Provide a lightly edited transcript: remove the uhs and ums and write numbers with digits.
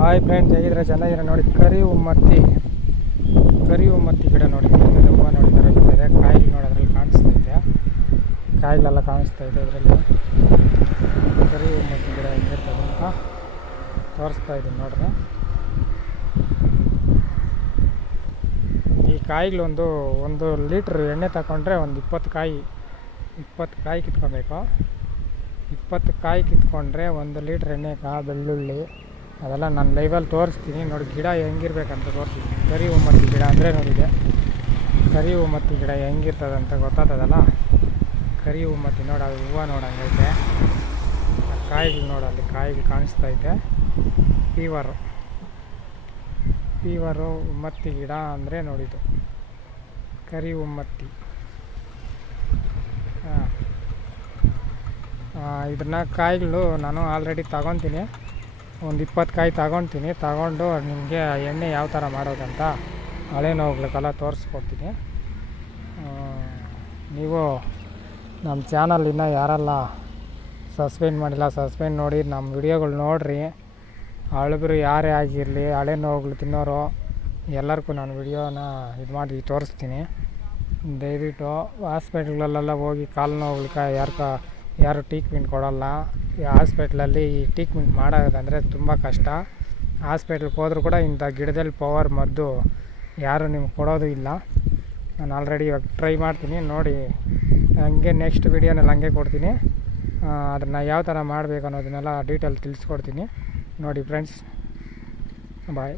Hi friends, ಹೇಗಿದ್ರೆ ಚೆನ್ನಾಗಿರೋ ನೋಡಿ. ಕರಿ ಉಮ್ಮತ್ತಿ ಗಿಡ ನೋಡಿ, ಹೂವು ನೋಡಿ ಇದೆ. ಕಾಯಿಲೆ ನೋಡಿ ಅದರಲ್ಲಿ ಕಾಣಿಸ್ತೈತೆ, ಕಾಯಿಲೆಲ್ಲ ಕಾಣಿಸ್ತೈತೆ. ಇದರಲ್ಲಿ ಕರಿ ಉಮ್ಮತ್ತಿ ಗಿಡ ಹೆಂಗಿರ್ತದೆ ಅಂತ ತೋರಿಸ್ತಾ ಇದ್ದೀನಿ ನೋಡ್ರಿ. ಈ ಕಾಯಿಗಳು ಒಂದು ಲೀಟ್ರ್ ಎಣ್ಣೆ ತಗೊಂಡ್ರೆ ಒಂದು 20 ಕಾಯಿ ಕಿತ್ಕೊಬೇಕು. 20 ಕಾಯಿ ಕಿತ್ಕೊಂಡ್ರೆ 1 ಲೀಟ್ರ್ ಎಣ್ಣೆಗೆ ಬೆಳ್ಳುಳ್ಳಿ ಅದೆಲ್ಲ ನಾನು ಲೈವಲ್ಲಿ ತೋರಿಸ್ತೀನಿ ನೋಡಿ. ಗಿಡ ಹೆಂಗಿರ್ಬೇಕಂತ ತೋರಿಸ್ತೀನಿ. ಕರಿ ಉಮ್ಮತ್ತಿ ಗಿಡ ಅಂದರೆ ನೋಡಿದೆ, ಕರಿ ಉಮ್ಮತ್ತಿ ಗಿಡ ಹೆಂಗಿರ್ತದೆ ಅಂತ ಗೊತ್ತಾಗ್ತದಲ್ಲ. ಕರಿ ಉಮ್ಮತ್ತಿ ನೋಡಿ, ಅದು ಹೂವು ನೋಡಂಗೈತೆ. ಕಾಯಿಗಳು ನೋಡಿ, ಅಲ್ಲಿ ಕಾಯಿಗಳು ಕಾಣಿಸ್ತೈತೆ. ಫೀವರು ಉಮ್ಮತ್ತಿ ಗಿಡ ಅಂದರೆ ನೋಡಿದ್ದು ಕರಿ ಉಮ್ಮತ್ತಿ. ಇದನ್ನ ಕಾಯಿಗಳು ನಾನು ಆಲ್ರೆಡಿ ತಗೊತೀನಿ. ಒಂದು 20 ಕಾಯಿ ತಗೊಂಡು ನಿಮಗೆ ಎಣ್ಣೆ ಯಾವ ಥರ ಮಾಡೋದಂತ ಹಳೆ ನೋವುಗಳಿಗೆಲ್ಲ ತೋರಿಸ್ಕೊಡ್ತೀನಿ. ನೀವು ನಮ್ಮ ಚಾನಲಿನ ಯಾರೆಲ್ಲ ಸಬ್ಸ್ಕ್ರೈಬ್ ಮಾಡಿಲ್ಲ, ಸಬ್ಸ್ಕ್ರೈಬ್ ನೋಡಿ ನಮ್ಮ ವಿಡಿಯೋಗಳು ನೋಡಿರಿ. ಹಳಬರು ಯಾರೇ ಆಗಿರಲಿ, ಹಳೆ ನೋವುಗಳು ತಿನ್ನೋರು ಎಲ್ಲರಿಗೂ ನಾನು ವಿಡಿಯೋನ ಇದು ಮಾಡಿ ತೋರಿಸ್ತೀನಿ. ದಯವಿಟ್ಟು ಹಾಸ್ಪಿಟ್ಲ್ಗಳಲ್ಲೆಲ್ಲ ಹೋಗಿ ಕಾಲು ನೋವುಗಳಿಗೆ ಯಾರು ಟ್ರೀಟ್ಮೆಂಟ್ ಕೊಡೋಲ್ಲ. ಈ ಹಾಸ್ಪಿಟ್ಲಲ್ಲಿ ಈ ಟ್ರೀಟ್ಮೆಂಟ್ ಮಾಡೋದಂದರೆ ತುಂಬ ಕಷ್ಟ. ಹಾಸ್ಪಿಟ್ಲಿಗೆ ಹೋದರೂ ಕೂಡ ಇಂಥ ಗಿಡದಲ್ಲಿ ಪವರ್ ಮದ್ದು ಯಾರು ನಿಮ್ಗೆ ಕೊಡೋದು ಇಲ್ಲ. ನಾನು ಆಲ್ರೆಡಿ ಇವಾಗ ಟ್ರೈ ಮಾಡ್ತೀನಿ ನೋಡಿ. ಹಂಗೆ ನೆಕ್ಸ್ಟ್ ವೀಡಿಯೋನಲ್ಲಿ ಹಂಗೆ ಕೊಡ್ತೀನಿ. ಅದನ್ನು ಯಾವ ಥರ ಮಾಡಬೇಕು ಅನ್ನೋದನ್ನೆಲ್ಲ ಡೀಟೇಲ್ ತಿಳಿಸ್ಕೊಡ್ತೀನಿ ನೋಡಿ ಫ್ರೆಂಡ್ಸ್. ಬಾಯ್.